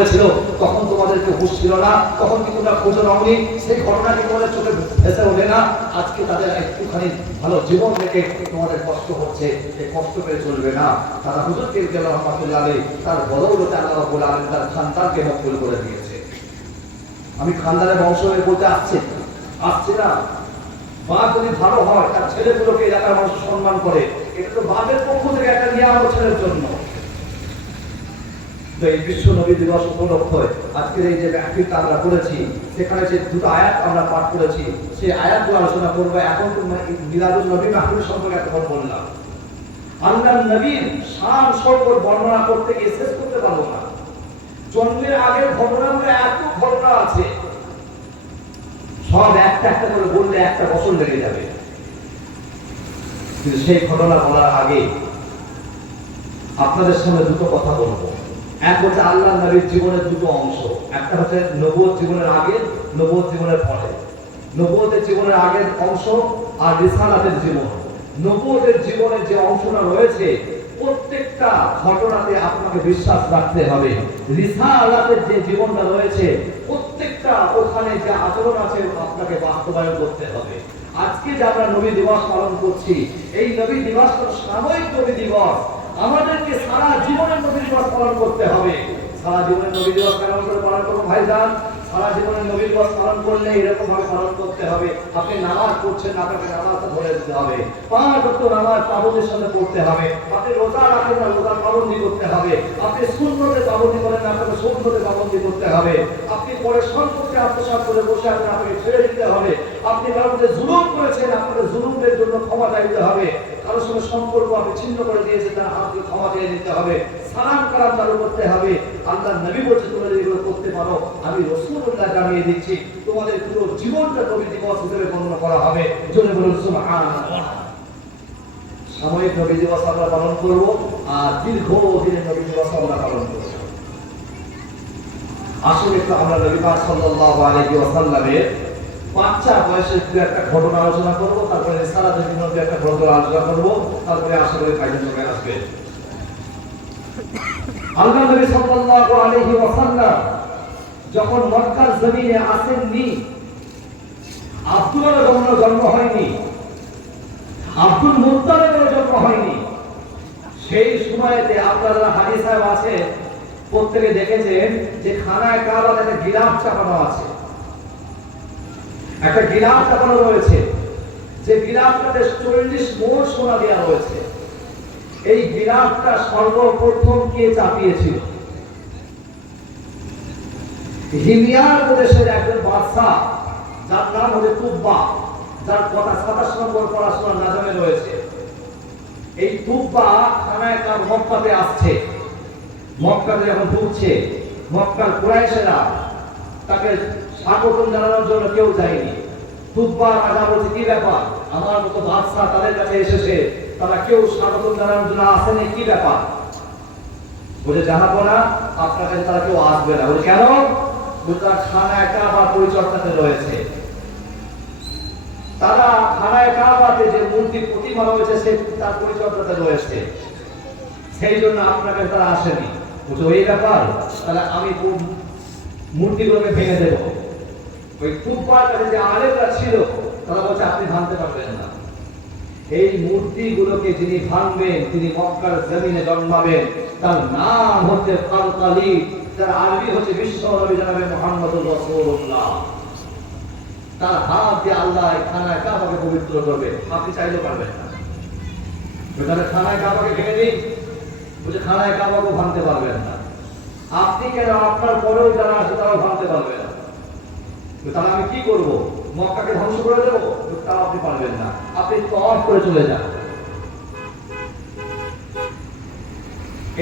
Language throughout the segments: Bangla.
করেছিল তখন তোমাদেরকে হুশ ছিল না, তখন কি তোমরা খোঁজো নাওনি সেই ঘটনা কি তোমাদের চোখে ভেসে ওঠে না। আজকে তাদের একটুখানি ভালো জীবন থেকে তোমাদের কষ্ট হচ্ছে, এই কষ্ট পেয়ে চলবে না। তারা হুজুর কেরকে রহমাতুল্লাহ আলী তার বদৌলতে আল্লাহ রাব্বুল আলামিন তার খানদানকে মকবুল করে দিয়েছে। আমি খানদানের বংশ হয়ে বলতে আসছি আসছি না। মা যদি ভালো হয়, তার ছেলেগুলোকে এলাকার মানুষ সম্মান করে, এটা তো বাপের পক্ষ থেকে একটা নিয়ামত ছেলের জন্য। তো এই বিশ্ব নবী দিবস উপলক্ষে আজকের এই যে আমরা করেছি, সেখানে যে দুটো আয়াত আমরা পাঠ করেছি, সেই আলোচনা করব। এখন মিলাদুল নবী সম্পর্কে বললাম। আল্লাহ নবীর সম্পর্ক বর্ণনা করতে গিয়ে শেষ করতে পারব না। জন্মের আগের এত ঘটনা আছে। সব একটা একটা করে বললে একটা বছর লেগে যাবে। কিন্তু সেই ঘটনা বলার আগে আপনাদের সামনে দুটো কথা বলব। এক হচ্ছে আল্লাহ নবীর জীবনের দুটো অংশ। একটা হচ্ছে নবুয়ত জীবনের আগে, নবুয়ত জীবনের পরে। নবুয়তের জীবনের আগের অংশ আর রিসালাতের জীবন। নবুয়তের যে অংশটা রয়েছে, প্রত্যেকটা ঘটনাতে আপনাকে বিশ্বাস রাখতে হবে। যে জীবনটা রয়েছে, প্রত্যেকটা ওখানে যে আচরণ আছে আপনাকে বাস্তবায়ন করতে হবে। আজকে যে আমরা নবী দিবস পালন করছি, এই নবী দিবস তো সাময়িক নবী দিবস। আমাদেরকে সারা জীবনের নবী দিবস পালন করতে হবে। সারা জীবনের নবী দিবস কেমন করে পালন করব ভাইজান সারা জীবনের নবী দিবস পালন করলে এরকম ভাবে পালন করতে হবে। আপনি নামাজ পড়ছেন আপনাকে নামাজটা ধরে দিতে হবে। পাঁচ ভক্ত নামাজ পাবন্দির সাথে পড়তে হবে। আপনি রোজা রাখেন না রোজার পাবন্দি করতে হবে। আপনি শূন্যতে পাবন্দি করেন না আপনাকে শূন্যতে পাবন্দি করতে হবে। আপনি পরে সম্পর্কে আত্মসাত করে বসে আছেন, আপনাকে ছেড়ে দিতে হবে। আপনি কারোর মধ্যে জুলুম করেছেন আপনাকে জুলুমের জন্য ক্ষমা চাইতে হবে। কারোর সঙ্গে সম্পর্ক আপনি ছিন্ন করে দিয়েছেন, তার হাত দিয়ে ক্ষমা চেয়ে নিতে হবে। সালাম কালাম চালু করতে হবে। আল্লাহ নবী বলছে, তোমরা এগুলো করতে পারো, আমি রসুল্লাহ জানিয়ে দিচ্ছি, তোমাদের পুরো জীবনটা নবী দিবস হিসেবে গণনা করা হবে। জনে বলুন, সুবহানাল্লাহ। সাময়িক নবী দিবস আমরা পালন করব, আর দীর্ঘ দিনের নবী দিবস আমরা পালন করব। আসলে একটু আমরা নবী পাক সাল্লাল্লাহু আলাইহি ওয়াসাল্লামের বাচ্চা বয়সের দু একটা ঘটনা আলোচনা করব, তারপরে দু একটা ঘটনা আলোচনা করব, তারপরে আশা করি আসবে। আল্লাহ নবী সাল্লাল্লাহু আলাইহি ওয়াসাল্লাম যখন মক্কার জমিনে আসেননি জন্ম হয়নি, আব্দুল মুত্তালিবের জন্ম হয়নি। সেই সময়তে আপনারা হাদিস সাহেব আছে, প্রত্যেকে দেখেছেন যে খানায় একটা গিলাফ চাপানো আছে। একটা গিলাফ চাপানো রয়েছে, যে গিলাফটাতে চল্লিশ মোড় সোনা দেওয়া রয়েছে। এই গিলাফটা সর্বপ্রথম কে চাপিয়েছিল? হিমিয়ার প্রদেশের একজন বাদশাহ, যার নাম হচ্ছে তুব্বা, যার কথা সাতাশ নম্বর পড়াশোনা নাজামে রয়েছে। এই তুব্বা খানায় তার মক্কাতে আসছে। মক্কাতে যখন ঢুকছে, মক্কার কুরাইশেরা তাকে স্বাগতম জানানোর জন্য কেউ যায়নি। তুব্বা রাজা বলছে কি ব্যাপার? আমার মতো বাদশাহ তাদের কাছে এসেছে। তারা কেউ স্বাগতম জানানোর জন্য আসেনি, কি ব্যাপার? বলে, জানাব না, আপনার কাছে তারা কেউ আসবে না। বলে, কেন? তারা খানায় কাবার পরিচর্যাতে রয়েছে। তারা খানায় কাবাতে যে মূর্তি প্রতিমা রয়েছে, সে তার পরিচর্যাতে রয়েছে। সেই জন্য আপনার কাছে তারা আসেনি। ওই ব্যাপার? তাহলে আমি মূর্তিগুলোকে ভেঙে দেব? ওই তুব্বার কাছে যে আলেমরা ছিল, তারা বলছে, আপনি ভাঙতে পারবেন না। এই মূর্তিগুলোকে যিনি ভাঙবেন, তিনি মক্কার জমিনে জন্মাবেন, তার নাম হচ্ছে ফারকালি তার আরবি হচ্ছে বিশ্ব নবী জানাবে মোহাম্মদুর রাসূলুল্লাহ। তার হাত দিয়ে আল্লাহ খানায় কাবাকে পবিত্র করবে। আপনি চাইলেও পারবেন না। তাহলে খানায় কাবাকে ভেঙে দিন। বলছে, খানায় কাবাকে ভাঙতে পারবেন না। আপনি কেন আপনার পরেও যারা আছে, তারাও ভাঙতে পারবে না। তাহলে আমি কি করব? মক্কাকে ধ্বংস করে দেবো? তো আপনি পারবেন না। আপনি তফ করে চলে যান।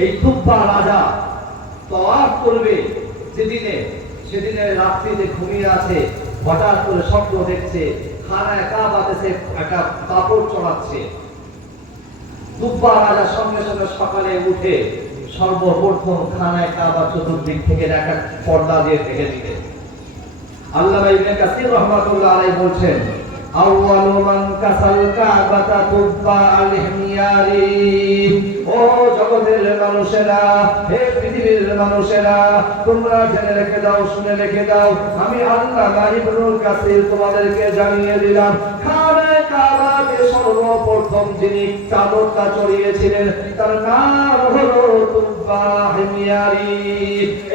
এই রাজা তওয়াফ করবে যেদিনে রাত্রিতে ঘুমিয়ে আছে, হঠাৎ করে স্বপ্ন দেখছে, খানায় কাবাতে একটা কাপড় চড়াচ্ছে। দুব্বা রাজা সঙ্গে সঙ্গে সকালে উঠে সর্বপ্রথম খানায় কাবা চতুর্দিক থেকে একটা পর্দা দিয়ে ঢেকে দিলেন ইবনে কাসির রহমাতুল্লাহ আলাইহি বলছেন, আউয়ালু মান কাসাল কাবাতা তুব্বা আল ও জগতের মানুষেরা, হে পৃথিবীর মানুষেরা, তোমরা জেনে রেখে দাও, শুনে রেখে দাও, আমি আল্লাহ মাহিবুল কাসির তোমাদেরকে জানিয়ে দিলাম সর্বপ্রথম যিনি চাদরটা চড়িয়েছিলেন, তার নাম হলো তুব্বা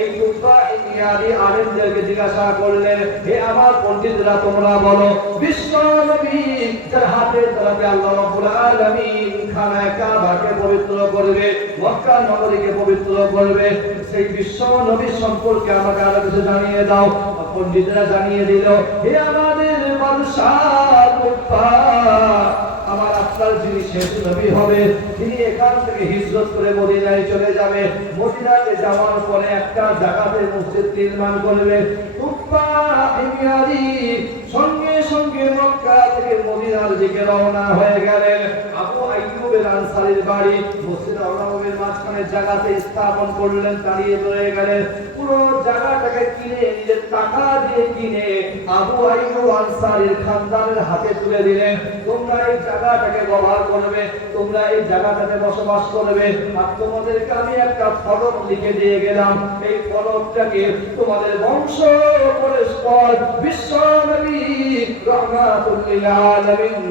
এই তুব্বা হিমিয়ারি আলেমদেরকে জিজ্ঞাসা করলেন, হে আমার পণ্ডিতরা, তোমরা বলো বিশ্ব নবী যার হাতের দ্বারাতে আল্লাহ রাব্বুল আলামিন খানায় কাবাকে পবিত্র করবে মক্কা নগরীকে পবিত্র করবে, সেই বিশ্ব নবী সম্পর্কে আমাকে আরও কিছু জানিয়ে দাও। পণ্ডিতরা জানিয়ে দিল, হে আমাদের আমার শেষ নবী হবে তিনি এখান থেকে হিজরত করে মদিনায় চলে যাবে। মদিনাতে যাওয়ার পরে একটা জায়গাতে মসজিদ নির্মাণ করবে। সঙ্গে সঙ্গে মক্কা থেকে মদিনার দিকে রওনা হয়ে গেলেন। আবু আইয়ুবের আনসারির বাড়ি মসজিদ মাঝখানে জায়গাতে স্থাপন করলেন, দাঁড়িয়ে রয়ে গেলেন। পুরো জায়গাটাকে কিনে, নিজের টাকা দিয়ে কিনে আবু আইয়ুব আনসারীর খানদানের হাতে তুলে দিলেন। তোমরা এই জায়গাটাকে ব্যবহার করবে, তোমরা এই জায়গাটাতে বসবাস করবে। আর তোমাদেরকে আমি একটা ফলক লিখে দিয়ে গেলাম। এই ফলকটাকে তোমাদের বংশ পরস্পর বিশ্ব নবী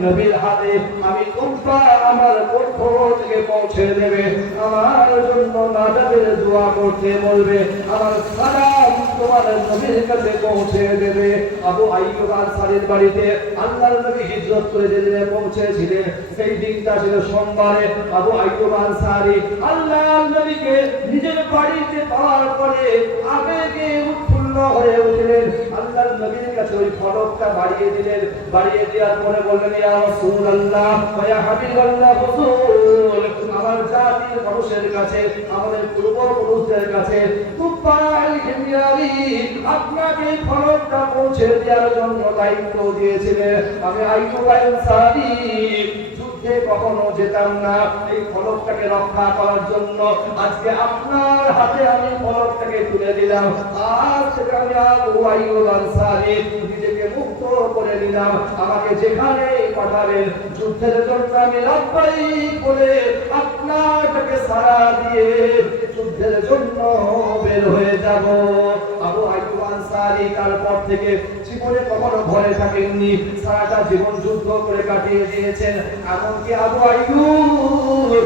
নবীর হাতে আমি তোমরা আমার পক্ষ থেকে পৌঁছে দেবে। আমার জন্য নাজাতের দোয়া করতে বলবে, আমার সালাম তোমার নবীর কাছে পৌঁছে দেবে। আবু আইয়ুব আনসারীর বাড়িতে আল্লাহর নবী হিজরত করে যেদিনে পৌঁছেছিলেন, সেই দিনটা ছিল সোমবারে। আবু আইয়ুব আনসারী আল্লাহর নবীকে নিজের বাড়িতে পাওয়ার পরে আবেগে উৎফুল্ল হয়ে উঠলেন। আল্লাহর নবীর কাছে ওই ফলকটা বাড়িয়ে দিলেন। বাড়িয়ে দেওয়ার পরে বললেন, ইয়া রাসূলুল্লাহ, ওয়া হাবিবাল্লাহ, হুজুর আমার জাতির মানুষের কাছে, আমাদের পূর্বপুরুষদের কাছে আপনাকে ফলকটা পৌঁছে দেওয়ার জন্য দায়িত্ব দিয়েছিলেন আমি আইন আনসারী যুদ্ধে কখনো যেতাম না এই ফলকটাকে রক্ষা করার জন্য। আজকে আপনার হাতে আমি ফলকটাকে তুলে দিলাম। আমি আনসারী নিজেকে মুক্ত করে নিলাম। আমাকে যেখানে পাঠাবেন, যুদ্ধের জন্য আমি বলে আপনাকে সারা দিয়ে যুদ্ধের জন্য বের হয়ে যাব। আবু আনসারী তারপর থেকে জীবনে কখনো ঘরে থাকেননি। সারাটা জীবন যুদ্ধ করে কাটিয়ে দিয়েছেন। এমনকি আবু আইয়ুব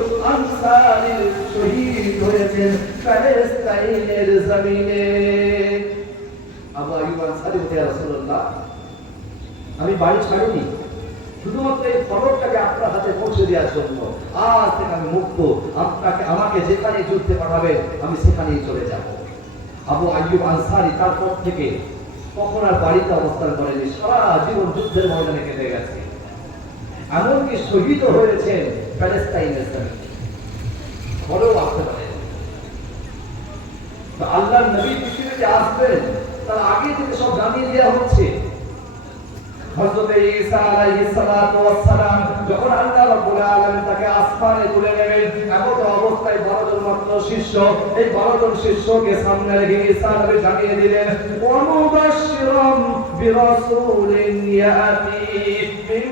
শহীদ হয়েছেন প্যালেস্তাইনের জমিনে। আবু আইয়ুব আনসারী বলে রাসূলুল্লাহ, আমি বাড়ি ছাড়িনি। শুধুমাত্র এই ফলকটাকে আপনার হাতে পৌঁছে দেওয়ার জন্য। আজ থেকে আমি মুক্ত। আপনাকে, আমাকে যেখানে যুদ্ধে পাঠাবে আমি সেখানেই চলে যাব। আবু আইয়ুব আনসারী তারপর থেকে কখন আর বাড়িতে অবস্থান করেনি? সারা জীবন যুদ্ধের ময়দানে কেটে গেছে। এমনকি শহীদ হয়েছেন প্যালেস্তাইনের জমিনে বলেও আসতে পারে। আল্লাহ নবী পৃথিবীতে আসবেন, তার আগে থেকে সব জানিয়ে দেওয়া হচ্ছে। হযরত ঈসা আলাইহিস সালাতু ওয়াস সালাম যখন আল্লাহ রাব্বুল আলামিন তাকে আসমানে তুলে নেবেন এমন অবস্থায় বড়জন মাত্র শিষ্য, এই বড়জন শিষ্যকে সামনে রেখে ঈসা নবী জানিয়ে দিলেন ওয়ানুবাশশিরাম বিরাসূলিন ইয়াতি মিন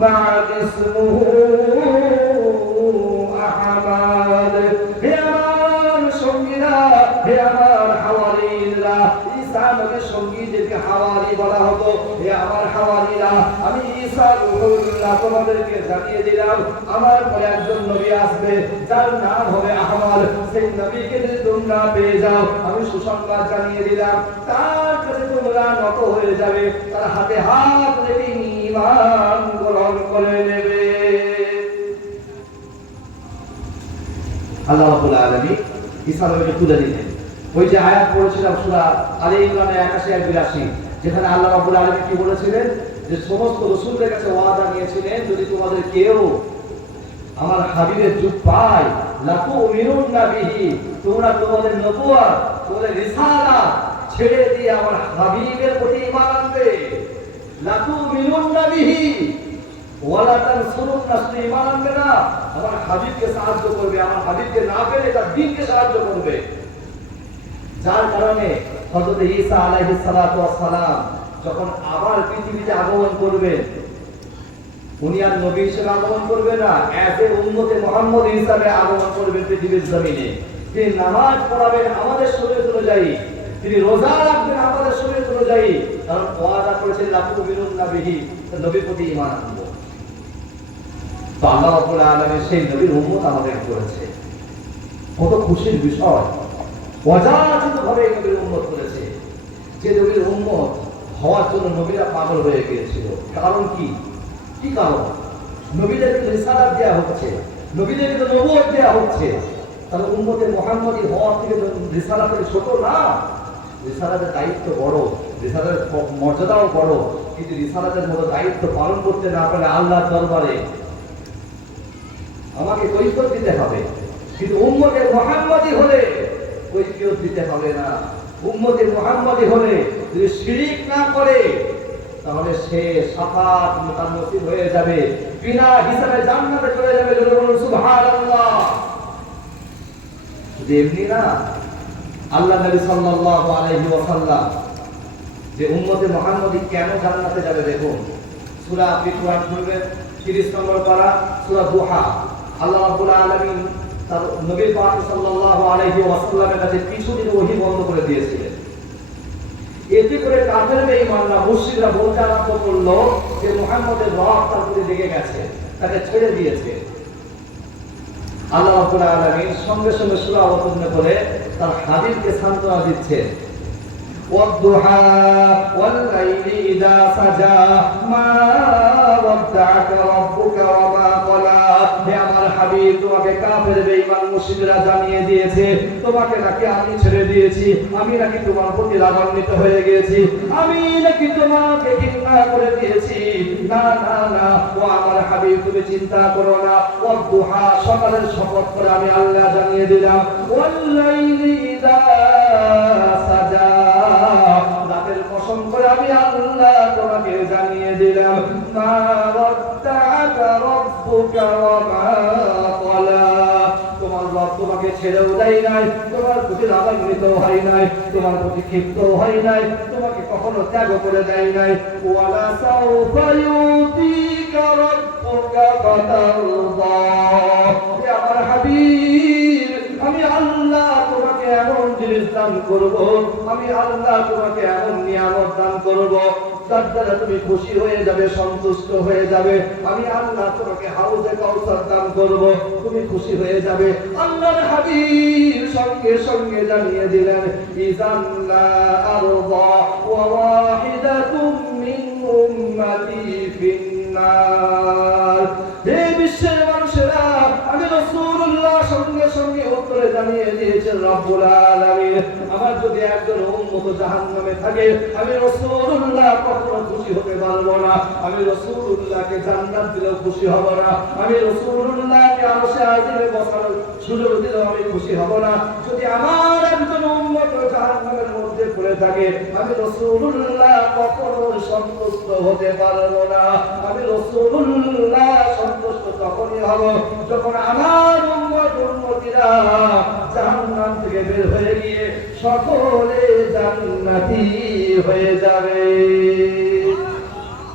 বা'দ ইসমুহু তোমাদেরকে জানিয়ে দিলাম, আমার পরে একজন নবী আসবে, যার নাম হবে আহমদ। সেই নবীকে যদি তোমরা পেয়ে যাও, আমি সুসংবাদ জানিয়ে দিলাম, তার কাছে তোমরা নত হয়ে যাবে, তার হাতে হাত রেখে ঈমান গ্রহণ করে নেবে। আল্লাহ রাব্বুল আলামিন নবীকে তুলে দিলেন। ওই যে আয়াত পড়েছিলাম সূরা আলী ইমরানে 81 আর 82 যেখানে আল্লাহ রাব্বুল আলামিন কি বলেছিলেন? যে সমস্ত রাসূলদের কাছে ওয়াদা নিয়েছিলেন, যদি তোমাদের কেউ আমার হাবিবের যুগ পায়, লাকু মিনুন্না বিহি, তোমরা তোমাদের তোমাদের রিসালাত ছেড়ে দিয়ে আমার হাবিবের প্রতি ঈমান আনবে। মিনুন্না বিহি, ওয়ালা নাসরি ঈমান আনবে না, আমার হাবিবকে সাহায্য করবে, আমার হাবিবকে না পেলে তার দ্বীনকে সাহায্য করবে। যার কারণে হযরত ঈসা আলাইহিস সালাতু ওয়াস সালাম যখন আবার পৃথিবীতে আগমন করবেন উনি আর নবী হিসেবে আগমন করবে না এজ উম্মতে মোহাম্মদ হিসাবে আগমন করবেন পৃথিবীর জমিনে। তিনি নামাজ পড়াবেন আমাদের শরীর অনুযায়ী, তিনি রোজা রাখবেন আমাদের শরীর অনুযায়ী। কারণ ওয়াদা করেছেন লাফু বিরুন নাবিহি নবীর প্রতি ঈমান আনব। আল্লাহ রাব্বুল আলামিন সেই নবীর উম্মত আমাদের করেছে। কত খুশির বিষয়। অযাচিত ভাবে এই নবীর উম্মত করেছে। যে নবীর উম্মত হওয়ার জন্য নবীরা পাগল হয়ে গিয়েছিল। কারণ কি? কি কারণ? রিসালাত দেওয়া হচ্ছে। দেওয়া হচ্ছে। তাহলে হওয়ার থেকে রিসালাতের ছোট না। রিসালাতের দায়িত্ব বড়। রিসালাতের মর্যাদাও বড়। কিন্তু রিসালাতের মতো দায়িত্ব পালন করতে না পারলে আল্লাহর দরবারে। আমাকে কৈফত দিতে হবে। কিন্তু উম্মতে মোহাম্মদী হলে কৈফিয়ত দিতে হবে না। উম্মতে মোহাম্মদী হলে যদি শিরিক না করে, তাহলে সে সাফাত তার হয়ে যাবে। বিনা হিসাবে জান্নাতে চলে যাবে সুবহানাল্লাহ। শুধু এমনি না, আল্লাহ নবী সাল্লাল্লাহু আলাইহি ওয়াসাল্লাম যে উম্মতে মুহাম্মদী কেন জান্নাতে যাবে দেখুন। সূরা আপনি কোরআন খুলবেন 30 নম্বর পারা, সূরা দুহা। আল্লাহ রাব্বুল আলামিন তার নবী পাক সাল্লাল্লাহু আলাইহি ওয়াসাল্লামের কাছে কিছুদিন ওহী বন্ধ করে দিয়েছিলেন এতে করে কাফের বেঈমানরা মুশরিকরা বলতে আরম্ভ করলো যে মুহাম্মদের রব তার প্রতি লেগে গেছে তাকে ছেড়ে দিয়েছে আল্লাহ রাব্বুল আলামিন সঙ্গে সঙ্গে সূরা অবতীর্ণ করে তার হাবিবকে সান্ত্বনা দিচ্ছেন والضحى والليل إذا سجى ما ودعك ربك وما قلى হে আমার হাবিব, তোমাকে কাফের, বেঈমান মুশরিকরা জানিয়ে দিয়েছে, তোমাকে নাকি আমি ছেড়ে দিয়েছি, আমি নাকি তোমার প্রতি রাগান্বিত হয়ে গিয়েছি আমি নাকি তোমাকে ঘৃণা করে দিয়েছি। না না না, ও আমার হাবিব, তুমি চিন্তা করো না। ও দুহা সকালের শপথ করে আমি আল্লাহ জানিয়ে দিলাম। ওয়াল্লাইলি ইদা সাজা, রাতের কসম করে আমি আল্লাহ তোমাকে জানিয়ে দিলাম। তোমার তোমাকে ছেড়েও দেয় নাই, তোমার হয় নাই, তোমার হয় নাই, তোমাকে কখনো ত্যাগ করে দেয় নাই। আমার আমি আল্লাহ তোমাকে এমন জিনিস দান করব, আমি আল্লাহ তোমাকে এমন নিয়ামত দান করব যার দ্বারা তুমি খুশি হয়ে যাবে, সন্তুষ্ট হয়ে যাবে। আমি আল্লাহ তোমাকে হাউজে কাউসার দান করব, তুমি খুশি হয়ে যাবে। আল্লাহর হাবিব সঙ্গে সঙ্গে জানিয়ে দিলেন, ইজান লা আরদা ওয়া ওয়াহিদাতুম মিন উম্মতি ফিন্নার। হে বিশ্বের মানুষেরা, আমি রাসূলুল্লাহ সঙ্গে সঙ্গে উত্তরে জানিয়ে দিয়েছেন রব্বুল আলামিন, আমার যদি একজন খুশি হতে পারব না। আমি হব না। যদি আমার একজন উম্মত মধ্যে পড়ে থাকে, আমি রাসূলুল্লাহ কখনো সন্তুষ্ট হতে পারব না। আমি রাসূলুল্লাহ সন্তুষ্ট তখনই হব যখন আমার উম্মত উম্মতিরা জাহান্নাম থেকে হয়ে গিয়ে সকলে জান্নাতি হয়ে যাবে।